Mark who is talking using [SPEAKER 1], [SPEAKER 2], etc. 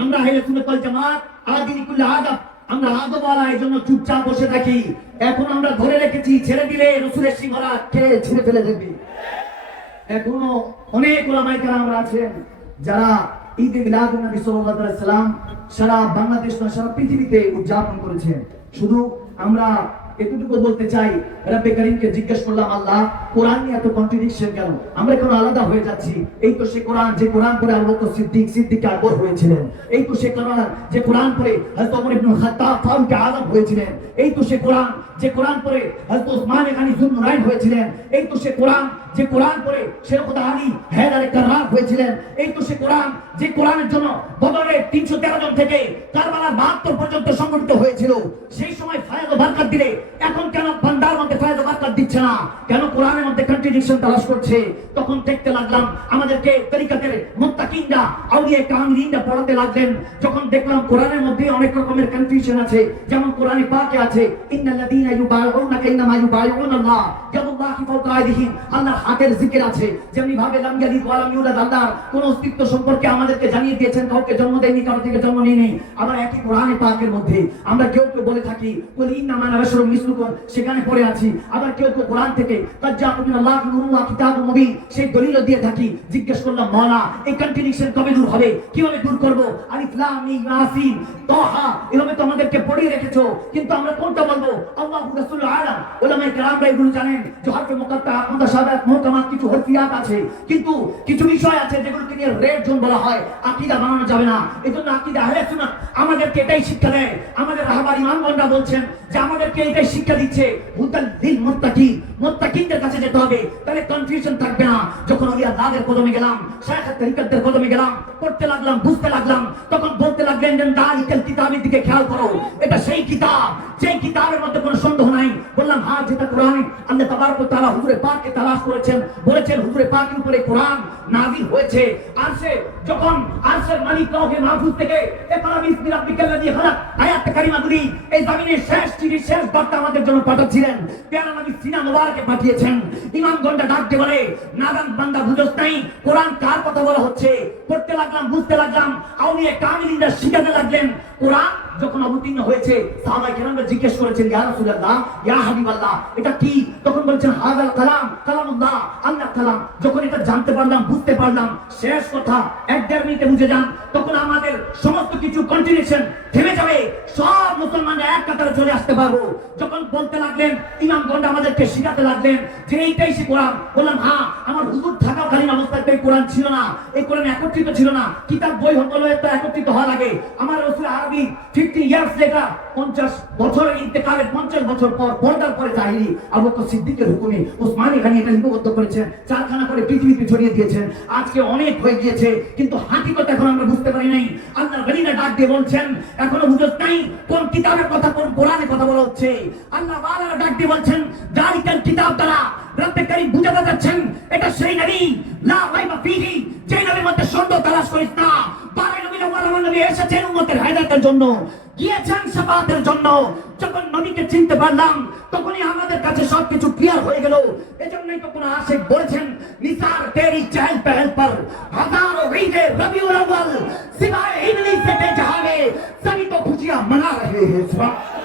[SPEAKER 1] আমরা ওয়াল জামাত, আদিন কুল্লি আদাব, আমরা আদবওয়ালা এই জন্য চুপচাপ বসে থাকি। এখন আমরা ধরে রেখেছি, ছেড়ে দিলে রসুলের সিংহরা কে ছেড়ে ফেলে দেবে? এখনও অনেক ওলামাই আমরা আছেন, যারা ঈদে মিলাদুন নবী সাল্লাল্লাহু আলাইহি সারা বাংলাদেশ সারা পৃথিবীতে উদযাপন করেছেন। শুধু আমরা এতটুকু বলতে চাই, রব্বে করিমকে জিজ্ঞেস করলাম, আল্লাহ, কোরআন নিয়ে এত কন্ট্রাডিকশন কেন? আমরা কেন আলাদা হয়ে যাচ্ছি। এই তো সে কোরআন, যে কোরআন পড়ে আবু বকর সিদ্দিক সিদ্দিক আকবর হয়েছিলেন। এই তো সে কোরআন, যে কোরআন পড়ে হযরত ওমর ইবনে খাত্তাব, ফারুক আযম হয়েছিলেন। এই তো সে কোরআন, যে কোরআন পড়ে হযরত ওসমান গনি জুলনুরাইন হয়েছিলেন। এই তো সে কোরআন, যে কোরআন পড়ে শেরখুদা আলী হেদারে কাররাফ হয়েছিলেন। এই তো সে কোরআন, যে কোরআনের জন্য বদরের তিনশো তেরো জন থেকে কারবালার বাহাত্তর পর্যন্ত সংগঠিত হয়েছিল। সেই সময় ফায়দ বারকাত দিলে এখন কেন বান্দার মধ্যে ফায়দ বার্তা দিচ্ছে না? কেন কোরআনের মধ্যে কন্ট্রিডিকশন তালাশ করছে? তখন দেখতে লাগলাম আমাদেরকে তরিকাতের মুত্তাকিনরা, আউলিয়া কামিলিনরা পড়াতে লাগলেন। যখন দেখলাম কোরআনের মধ্যে অনেক রকমের কনফিউশন আছে, যেমন কোরআনে পাকে আছে, ইন্নাল্লাযীনা ইউবাইউনাকা ইন্নামা ইউবাইউনাল্লাহ ইয়াদুল্লাহি সেখানে পড়ে আছি। আবার কেউ কেউ কোরআন থেকে সেই দলিলও দিয়ে থাকি। জিজ্ঞেস করলাম, মাওলা, এই কন্ট্রাডিকশন কবে দূর হবে? কীভাবে দূর করব? আলিফ তো আমাদেরকে পড়িয়ে রেখেছো। কিন্তু আমরা কোনটা বলব? আল্লাহু রাসূল আলাম উলামায়ে কেরামরা এগুলো জানেন যে হরফে মুকাত্তা মুতাশাবিহাত মুহকামাত কিছু হরফিয়াত আছে। কিন্তু কিছু বিষয় আছে যেগুলোকে নিয়ে রেড জোন বলা হয়। আকীদা বানানো যাবে না। এজন্য আকীদা আহলে সুন্নাত আমাদেরকে এটাই শিক্ষা দেয়। আমাদের রাহবার ইমামগণরা বলছেন যে আমাদেরকে এটাই শিক্ষা দিচ্ছে, হুদাল লিল মুত্তাকিন। মুত্তাকিনদের কাছে যেতে হবে। তাহলে কনফিউশন থাকবে না। যখন ওলিয়া আল্লাহদের কদমে গেলাম, শায়খ তরিকতদের কদমে গেলাম, পড়তে লাগলাম, বুঝতে লাগলাম, তখন বলতে লাগলেন যে দালিকাল কিতাবের দিকে খেয়াল করো। এটা সেই কিতাব। যেই কিতাবের মধ্যে কোনো সন্দেহ নাই। বললাম হ্যাঁ যেটা কোরআনে আল্লাহ তাবারক তাআলা হুজুরে পাককে তালাশ করেছেন, বলেছেন হুজুরে পাকের উপরে কোরআন নাজিল হয়েছে। আর যখন আরশের মালিক কাউকে মাহফুজ থেকে ইকরা বিসমি রাব্বিকাল্লাযী খালাক আয়াত কারিমাগুলি এই জমিনের শেষ চিঠি শেষ বার্তা আমাদের জন্য পাঠাচ্ছিলেন। পেয়ারা নবী সিনা মুবারকে পাঠিয়েছেন? ইমাম গন্ডা ডাক দিয়ে বলে নাদান বান্দা বুঝোস নাই। কোরআন কার কথা বলা হচ্ছে? পড়তে লাগলাম, বুঝতে লাগলাম। আউলিয়া কামিলিনরা শিখাতে লাগলেন। কোরআন যখন অবতীর্ণ হয়েছে সাহাবাই কেরামরা জিজ্ঞেস করেছেন, ইয়া রাসূলুল্লাহ, ইয়া হাবিবাল্লাহ, এটা কি? তখন বলছেন হাযাল কালাম, কালামুল্লাহ আল্লাহ কালাম। যখন এটা জানতে পারলাম, বুঝতে পারলাম, শেষ কথা, এক দেড় মিনিটে বুঝে যান। তখন আমাদের সমস্ত কিছু কন্টিনিউশন থেমে যাবে, সব মুসলমানরা এক কাতারে চলে আসতে পারব। যখন বলতে লাগলেন, ইমাম গন্ডা আমাদেরকে শিখাতে লাগলেন যে এইটাই সে কোরআন। বললাম হ্যাঁ আমার হুজুর থাকাকালীন তো এই কোরআন ছিল না, এই কোরআন একত্রিত ছিল না। কিতাব বই একটা একত্রিত হওয়ার আগে আমার রসুল আরবি ফিফটি ইয়ার্স লেটার পঞ্চাশ বছরের ইন্তেকালের পঞ্চাশ বছর পর পর্দার পরে জাহিরি আবু বকর সিদ্দিকের হুকুমে ওসমানী খানি এটা লিপিবদ্ধ করেছেন, চারখানা করে পৃথিবীতে ছড়িয়ে দিয়েছেন। আজকে অনেক হয়ে গিয়েছে, কিন্তু হাকিকত এখন আমরা বুঝতে পারি নাই। আল্লাহ গলিনা ডাক বলছেন, এখনও হুজুর নাই, কোন কিতাবের কথা, কোন কোরআনের কথা বলা হচ্ছে? আল্লাহ বালারা ডাক দিয়ে বলছেন কিতাব দ্বারা রব্বে বুঝাতে যাচ্ছেন এটা সেই লা মধ্যে সন্দেহ তালাশ করিস না। বারে নবী এসেছেন জন্য, গিয়েছেন সাফাতের জন্য। যখন নবীকে চিনতে পারলাম, তখনই আমাদের কাছে সবকিছু ক্লিয়ার হয়ে গেল। এজন্যই তো কোনো আশেখ বলেছেন, নিসার তেরি চাইল পর রবিউল আউয়াল Kunstfahrt.